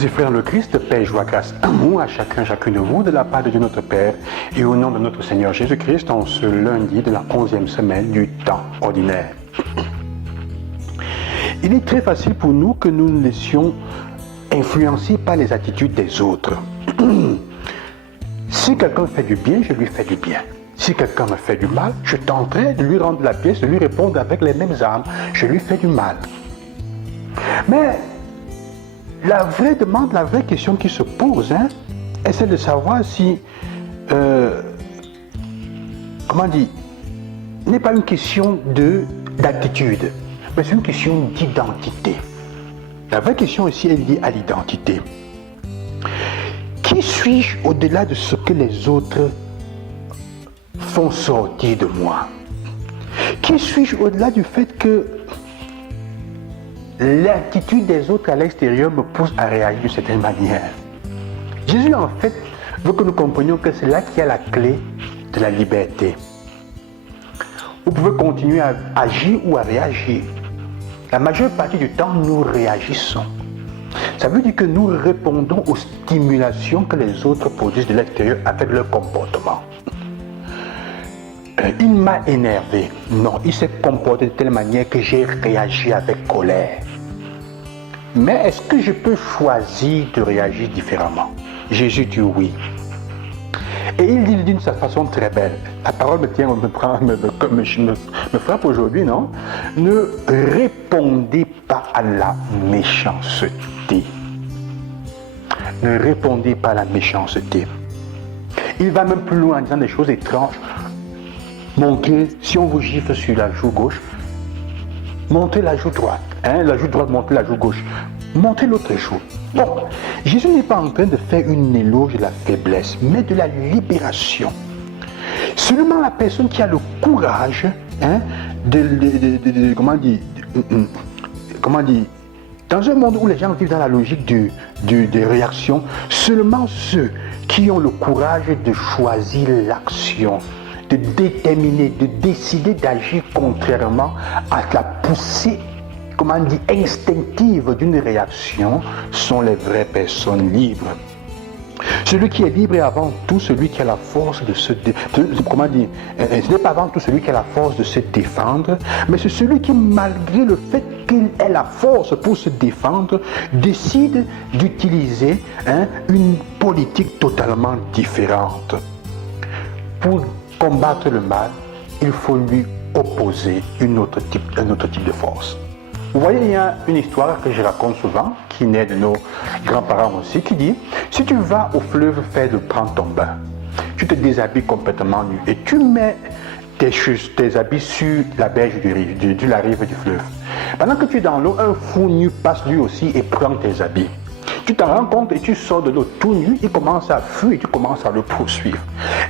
Chers et frères, le Christ, paix, joie, grâce, amour à chacun, chacune de vous, de la part de Dieu notre Père, et au nom de notre Seigneur Jésus-Christ, en ce lundi de la 11e semaine du temps ordinaire. Il est très facile pour nous que nous nous laissions influencer par les attitudes des autres. Si quelqu'un fait du bien, je lui fais du bien. Si quelqu'un me fait du mal, je tenterai de lui rendre la pièce, de lui répondre avec les mêmes armes. Je lui fais du mal. Mais la vraie demande, la vraie question qui se pose, est celle de savoir si, n'est pas une question d'attitude, mais c'est une question d'identité. La vraie question ici est liée à l'identité. Qui suis-je au-delà de ce que les autres font sortir de moi? Qui suis-je au-delà du fait que l'attitude des autres à l'extérieur me pousse à réagir de certaine manière? Jésus, en fait, veut que nous comprenions que c'est là qu'il y a la clé de la liberté. Vous pouvez continuer à agir ou à réagir. La majeure partie du temps, nous réagissons. Ça veut dire que nous répondons aux stimulations que les autres produisent de l'extérieur avec leur comportement. Il m'a énervé. Non, il s'est comporté de telle manière que j'ai réagi avec colère. Mais est-ce que je peux choisir de réagir différemment? Jésus dit oui. Et il dit d'une façon très belle. La parole me frappe aujourd'hui, non? Ne répondez pas à la méchanceté. Ne répondez pas à la méchanceté. Il va même plus loin en disant des choses étranges. Montrez, si on vous gifle sur la joue gauche, montrez la joue droite. La joue droite, montrez la joue gauche. Montrez l'autre joue. Bon, Jésus n'est pas en train de faire une éloge de la faiblesse, mais de la libération. Seulement la personne qui a le courage dans un monde où les gens vivent dans la logique des réactions, seulement ceux qui ont le courage de choisir l'action, de déterminer, de décider d'agir contrairement à la poussée instinctive d'une réaction, sont les vraies personnes libres. Celui qui est libre est avant tout celui qui a la force de se ce n'est pas avant tout celui qui a la force de se défendre, mais c'est celui qui, malgré le fait qu'il ait la force pour se défendre, décide d'utiliser une politique totalement différente. Pour combattre le mal, il faut lui opposer un autre type de force. Vous voyez, il y a une histoire que je raconte souvent, qui naît de nos grands-parents aussi, qui dit, si tu vas au fleuve prendre ton bain, tu te déshabilles complètement nu et tu mets tes habits sur la berge de la rive du fleuve. Pendant que tu es dans l'eau, un fou nu passe lui aussi et prend tes habits. Tu t'en rends compte et tu sors de l'eau tout nu, il commence à fuir et tu commences à le poursuivre.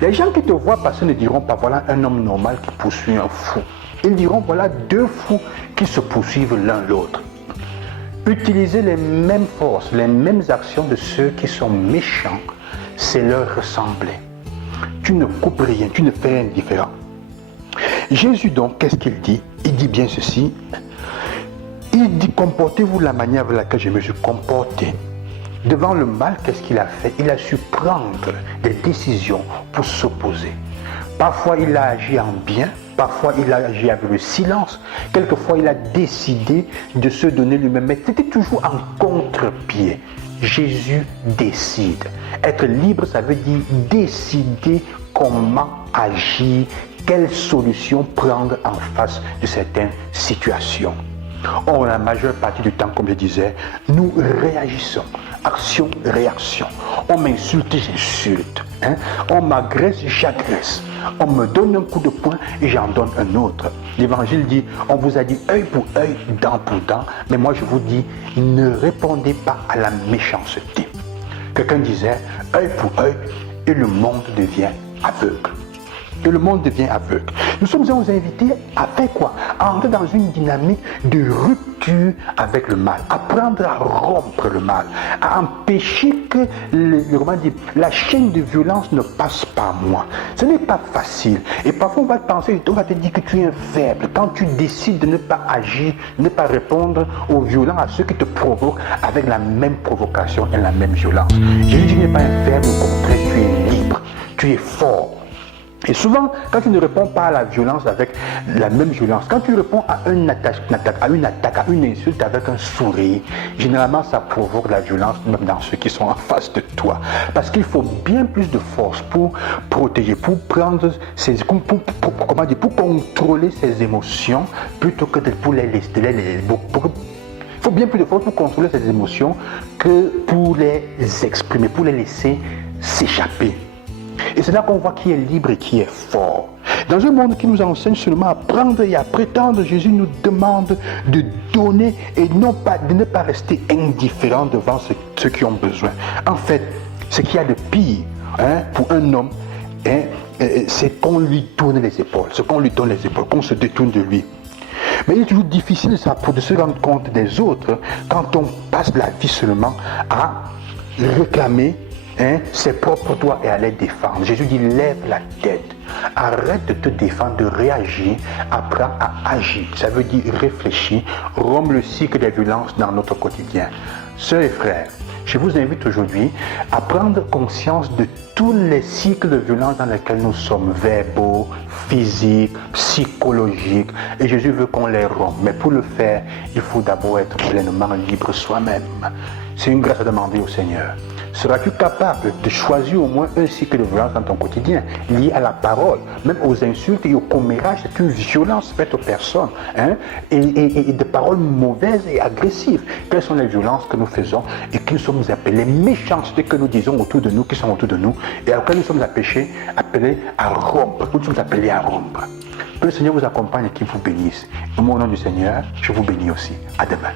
Les gens qui te voient passer ne diront pas, voilà un homme normal qui poursuit un fou. Ils diront, voilà deux fous qui se poursuivent l'un l'autre. Utiliser les mêmes forces, les mêmes actions de ceux qui sont méchants, c'est leur ressembler. Tu ne coupes rien, tu ne fais rien de différent. Jésus donc, qu'est-ce qu'il dit? Il dit bien ceci. Il dit, comportez-vous de la manière avec laquelle je me suis comporté. Devant le mal, qu'est-ce qu'il a fait? Il a su prendre des décisions pour s'opposer. Parfois, il a agi en bien, parfois, il a agi avec le silence, quelquefois, il a décidé de se donner lui-même, mais c'était toujours en contre-pied. Jésus décide. Être libre, ça veut dire décider comment agir, quelle solution prendre en face de certaines situations. Or, la majeure partie du temps, comme je disais, nous réagissons. Action, réaction. On m'insulte, j'insulte. On m'agresse, j'agresse. On me donne un coup de poing et j'en donne un autre. L'évangile dit, on vous a dit œil pour œil, dent pour dent. Mais moi je vous dis, ne répondez pas à la méchanceté. Quelqu'un disait, œil pour œil et le monde devient aveugle. et le monde devient aveugle. Nous sommes invités à faire quoi? À entrer dans une dynamique de rupture avec le mal, apprendre à rompre le mal, à empêcher que la chaîne de violence ne passe par moi. Ce n'est pas facile. Et parfois on va te dire que tu es un faible quand tu décides de ne pas agir, de ne pas répondre aux violents, à ceux qui te provoquent avec la même provocation et la même violence. Jésus n'est pas un faible, au contraire, tu es libre, tu es fort. Et souvent, quand tu ne réponds pas à la violence avec la même violence, quand tu réponds à une attaque, à une insulte avec un sourire, généralement ça provoque la violence même dans ceux qui sont en face de toi. Parce qu'il faut bien plus de force pour protéger, pour prendre pour contrôler ses émotions plutôt que pour les laisser. Il faut bien plus de force pour contrôler ses émotions que pour les exprimer, pour les laisser s'échapper. Et c'est là qu'on voit qui est libre et qui est fort. Dans un monde qui nous enseigne seulement à prendre et à prétendre, Jésus nous demande de donner et de ne pas rester indifférent devant ceux qui ont besoin. En fait, ce qu'il y a de pire pour un homme, c'est qu'on lui tourne les épaules, qu'on se détourne de lui. Mais il est toujours difficile de se rendre compte des autres quand on passe la vie seulement à réclamer ses propres droits et à les défendre. Jésus dit, lève la tête, arrête de te défendre, de réagir, apprends à agir. Ça veut dire réfléchir, rompre le cycle des violences dans notre quotidien. Sœurs et frères, je vous invite aujourd'hui à prendre conscience de tous les cycles de violence dans lesquels nous sommes, verbaux, physiques, psychologiques, et Jésus veut qu'on les rompe. Mais pour le faire, il faut d'abord être pleinement libre soi-même. C'est une grâce à demander au Seigneur. Seras-tu capable de choisir au moins un cycle de violence dans ton quotidien, lié à la parole, même aux insultes et aux commérages? C'est une violence faite aux personnes, et de paroles mauvaises et agressives. Quelles sont les violences que nous faisons et que nous sommes appelés, les méchancetés que nous disons autour de nous, qui sont autour de nous, et auxquelles nous sommes appelés à rompre, nous sommes appelés à rompre. Que le Seigneur vous accompagne et qu'il vous bénisse. Au nom du Seigneur, je vous bénis aussi. À demain.